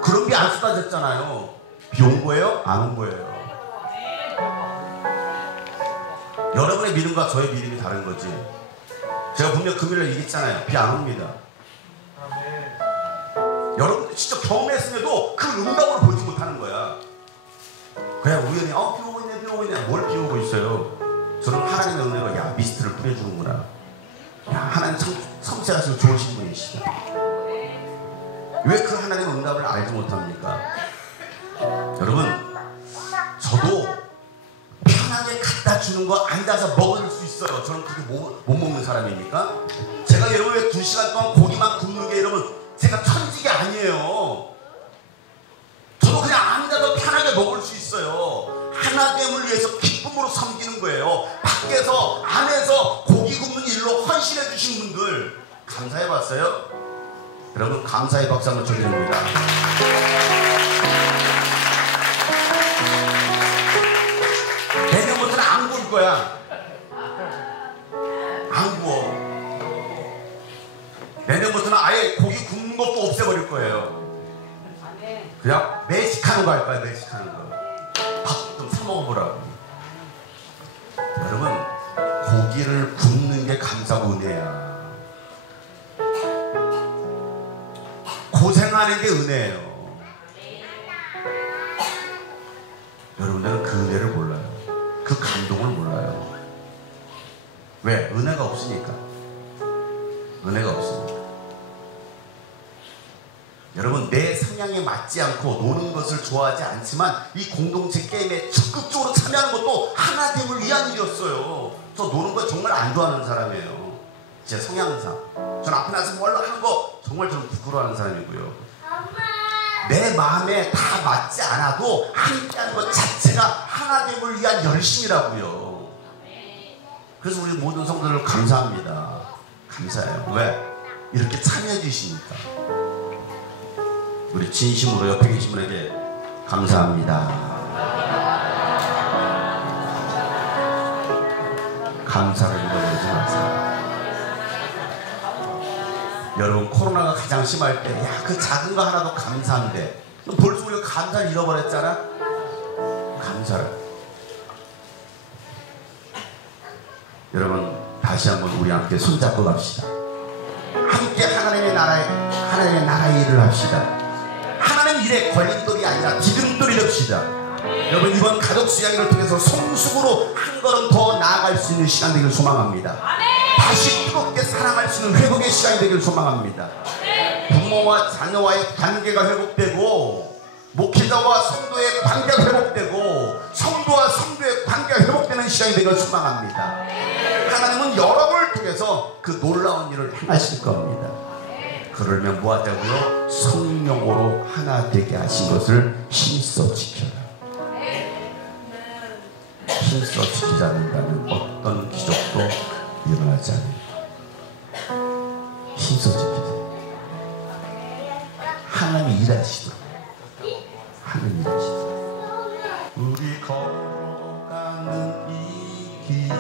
그런 게 안 쏟아졌잖아요. 비 온 거예요? 안 온 거예요? 여러분의 믿음과 저의 믿음이 다른 거지. 제가 분명 금요일에 얘기했잖아요. 비 안 옵니다. 여러분들이 직접 경험했음에도 그 응답을 보지 못하는 거야. 그냥 우연히 비 오고 있네, 비 오고 있네. 뭘 비 오고 있어요? 저는 하나님의 은혜로 야, 미스트를 뿌려주는구나. 야, 하나님 참 섬세하시고 좋으신 분이시다. 왜 그 하나님의 응답을 알지 못합니까? 여러분, 저도 편하게 갖다 주는 거 앉아서 먹을 수 있어요. 저는 그렇게 못 먹는 사람이니까. 제가 여러분 왜 2시간 동안 고기만 굽는 게 여러분 제가 천직이 아니에요. 저도 그냥 앉아서 편하게 먹을 수 있어요. 하나님을 위해서 기쁨으로 섬기는 거예요. 밖에서 안에서 고기 굽는 일로 헌신해 주신 분들 감사해 봤어요? 여러분 감사의 박수 한번 쳐드립니다. 내년부터는 안 구울 거야. 안 구워. 내년부터는 아예 고기 굽는 것도 없애버릴 거예요. 그냥 매식하는 거 할 거야. 매식하는 거. 밥 좀 사 먹어보라고. 여러분 고기를 굽는 게 감사고 은혜야. 고생하는 게 은혜예요. 여러분들은 그 은혜를 몰라요. 그 감동을 몰라요. 왜? 은혜가 없으니까. 은혜가 없으니까. 여러분 내 성향에 맞지 않고 노는 것을 좋아하지 않지만 이 공동체 게임에 적극적으로 참여하는 것도 하나님을 위한 일이었어요. 저 노는 거 정말 안 좋아하는 사람이에요. 제 성향상. 전 앞에 나서 뭘 하는 거 정말 좀 부끄러워하는 사람이고요. 내 마음에 다 맞지 않아도 함께하는 것 자체가 하나님을 위한 열심이라고요. 그래서 우리 모든 성도들 감사합니다. 감사해요. 왜? 이렇게 참여해 주시니까. 우리 진심으로 옆에 계신 분에게 감사합니다. 감사를 잃어버리지 마세요. 여러분 코로나가 가장 심할 때 야, 그 작은 거 하나도 감사한데 벌써 우리가 감사를 잃어버렸잖아. 감사를. 여러분 다시 한번 우리 함께 손잡고 갑시다. 함께 하나님의 나라의 일을 합시다. 하나님 일에 걸림돌이 아니라 기름돌이 됩시다. 여러분 이번 가족 수양회를 통해서 성숙으로 한 걸음 더 나아갈 수 있는 시간 되길 소망합니다. 다시 뜨겁게 사랑할 수 있는 회복의 시간이 되길 소망합니다. 부모와 자녀와의 관계가 회복되고 목회자와 성도의 관계가 회복되고 성도와 성도의 관계가 회복되는 시간이 되길 소망합니다. 하나님은 여러분을 통해서 그 놀라운 일을 행하실 겁니다. 그러면 뭐하자고요? 성령으로 하나 되게 하신 것을 힘써 지켜라. 힘써 지키지 않는다면 어떤 기적도 일어나지 않아요. 힘써 지키세요. 하나님이 일하시도록. 하나님이 일하시도록. 우리 걸어가는 이 길이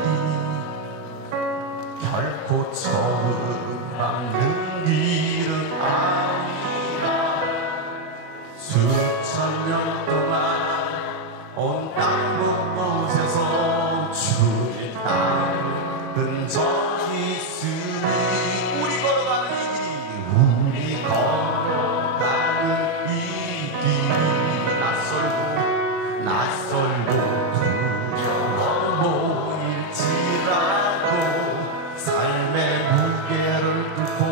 결코 처음 막는 길은 아니라 수천 년 동안 온 땅 곳곳에서 주의 땅 흔적이 있으니 우리 걸어가는 이 길이 낯설고 두려워 보일지라도 삶의 무게를 뚫고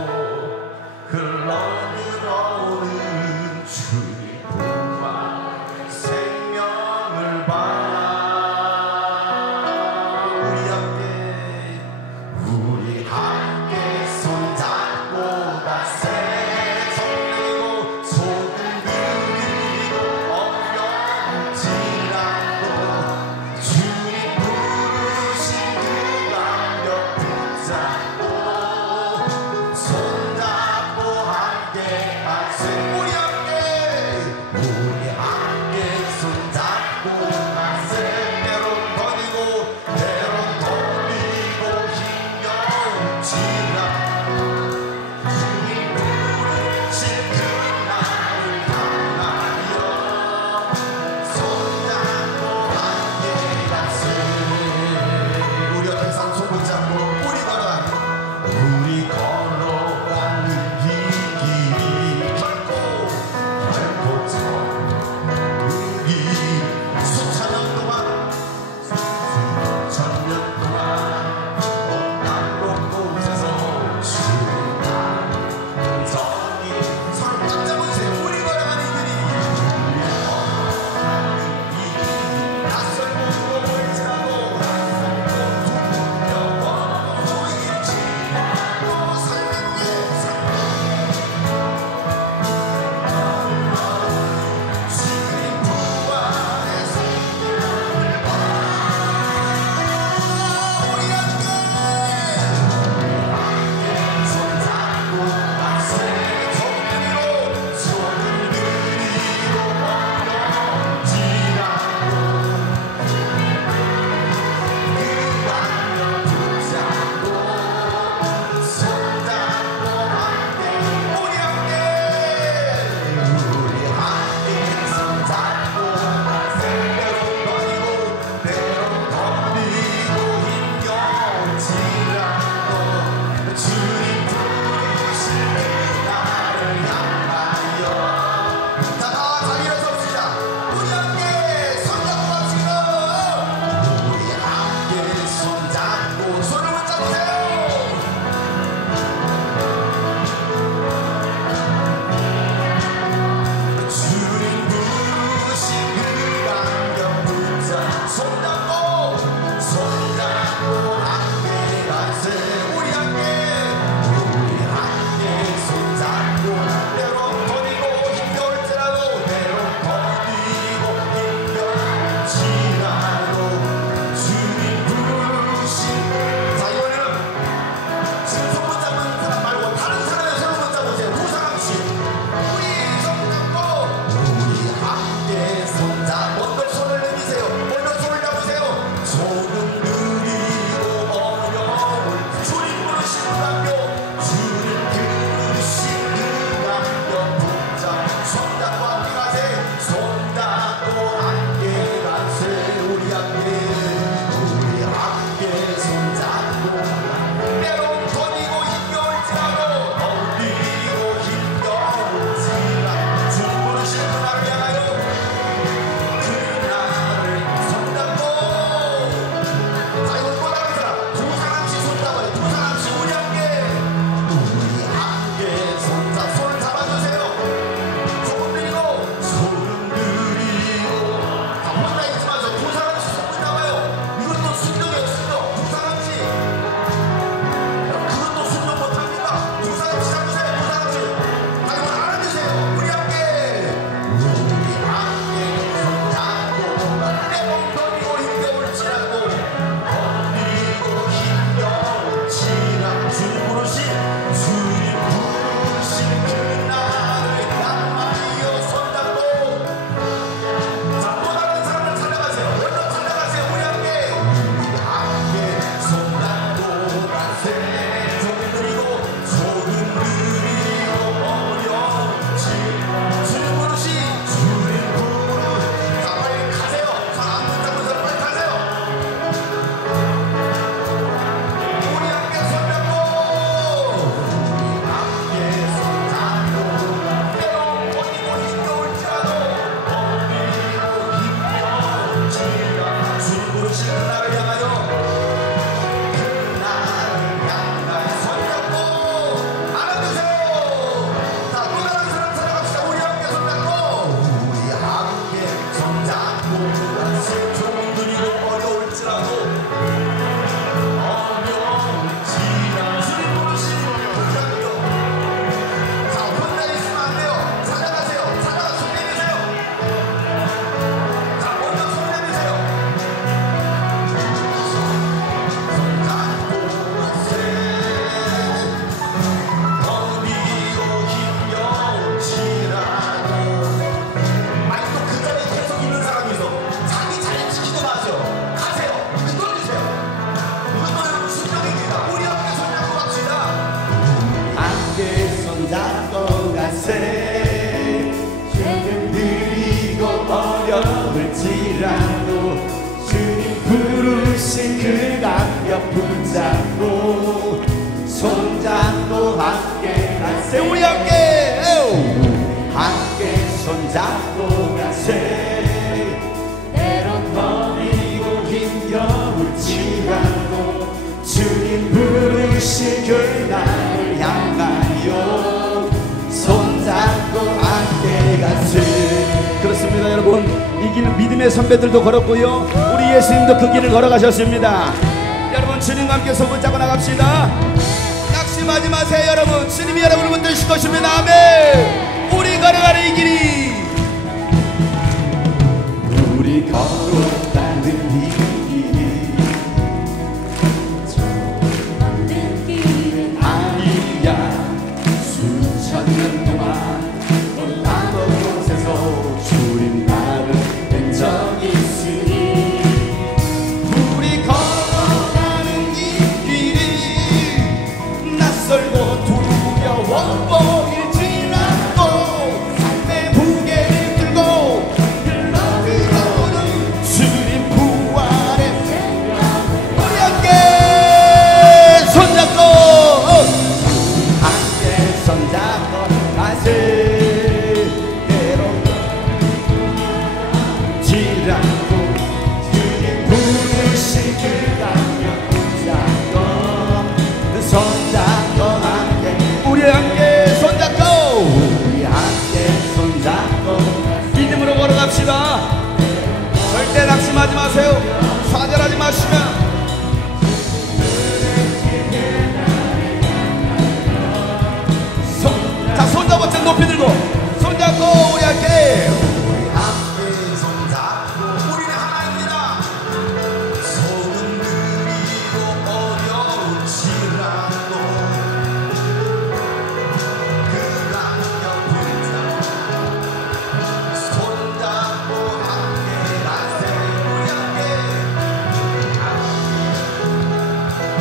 흘러들어오는 주의 부활 생명을 봐. 우리 함께 곁 붙잡고 손잡고 함께 가세. 우리 함께 함께 손잡고 가세. 때론 버리고 힘겨울 지나고 주님 부르신 결단을 향하여 손잡고 함께 가세. 그렇습니다 여러분. 이 길 믿음의 선배들도 걸었고요, 우리 예수님도 그 길을 걸어가셨습니다. 여러분 주님과 함께 손 붙잡고 나갑시다. 낙심하지 마세요 여러분. 주님이 여러분을 붙드실 것입니다. 아멘. 우리 걸어가는 이 길이, 우리 걸어가는 이 길이 처음 만든 길은 아니야. 수천 년 동안 어떤 곳에서 주님 나를 뵌 적이 있으니 우리 걸어가는 이 길이 낯설고 두려워 보일지라도 삶의 무게를 들고 흘러들어오는 주님 부활의 우리 함께 손잡고 함께 손잡고 가세. 때로 지라고 주님 부르신 그 강력 붙잡고 손잡고 함께 우리 함께 손잡고 우리 함께 손잡고 믿음으로 걸어갑시다. 절대 낙심하지 마세요. 좌절하지 마시면 자, 손잡고 좀 높이 들고 손잡고 우리 함께 손잡고 우리는 하나입니다. 소금 그리고 어려울지라도 그 강력 붙잡고 손잡고 함께 가세. 우리 함께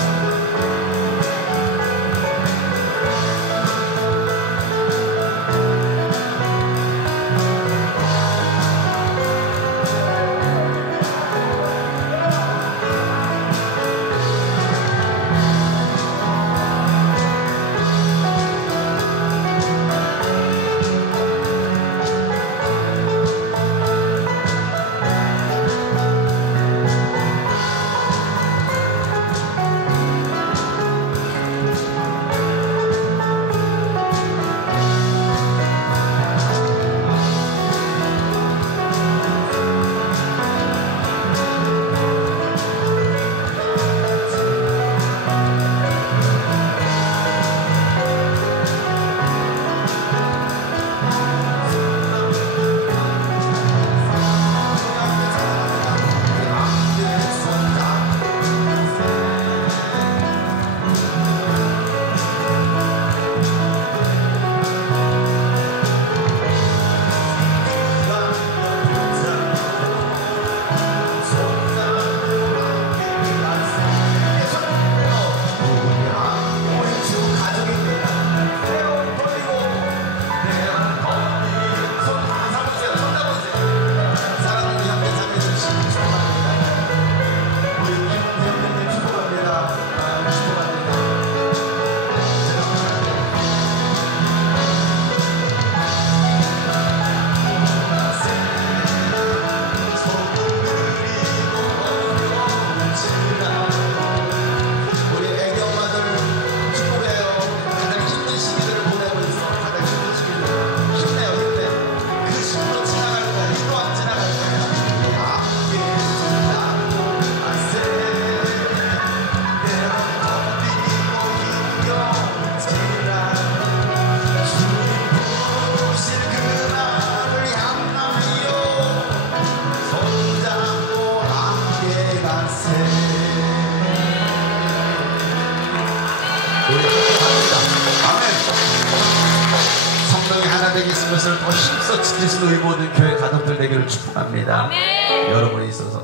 것을 더 힘써 지킬 수 있는 모든 교회 가족들 되기를 축복합니다. 아멘. 여러분이 있어서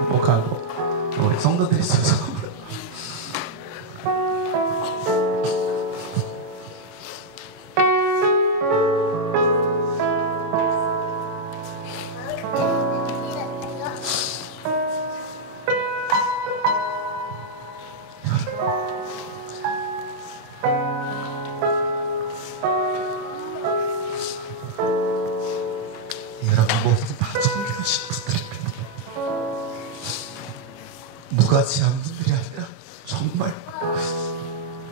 행복하고 우리 성도들이 있어서 여러분 모두 다 존귀하신 분들입니다. 무가치한 분들이 아니라 정말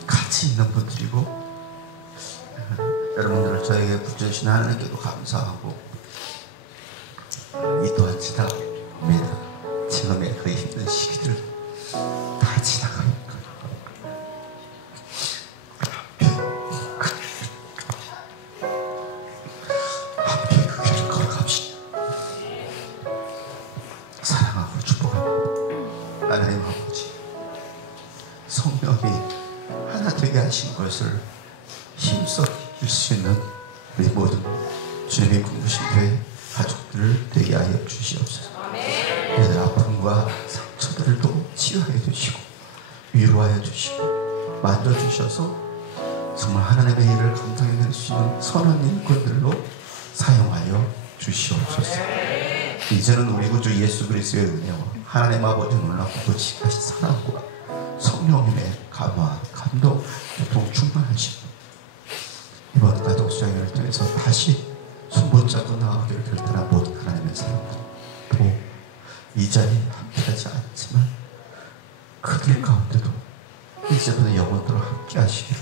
가치 있는 분들이고, 여러분들을 저에게 붙여주신 하나님께도 감사하고, 이 또한 지나갑니다. 지금의 그 힘든 시기들 다 지나갑니다. 함께 그 길을 걸어갑시다. 사랑하고 축복합니다. 하나님 아버지, 성령이 하나 되게 하신 것을 힘써 줄 수 있는 우리 모든 주님의 꿈꾸신 교회 가족들을 되게 하여 주시옵소서. 그들 아픔과 상처들도 치유하여 주시고 위로하여 주시고 만져주셔서 정말 하나님의 일을 감당해낼 수 있는 선한 일꾼들로 사용하여 주시옵소서. 이제는 우리 구주 예수 그리스도의 은혜와 하나님 아버지 놀랍고 거룩하신 사랑과 성령님의 감화, 감동, 교통 충만하시고 이번 가족 수양회를 통해서 다시 손붙잡고 나아가기를 결단한 모든 하나님의 사람들, 또 이 자리에 함께하지 않지만 그들 가운데도 이제부터 영원토록 함께 하시기를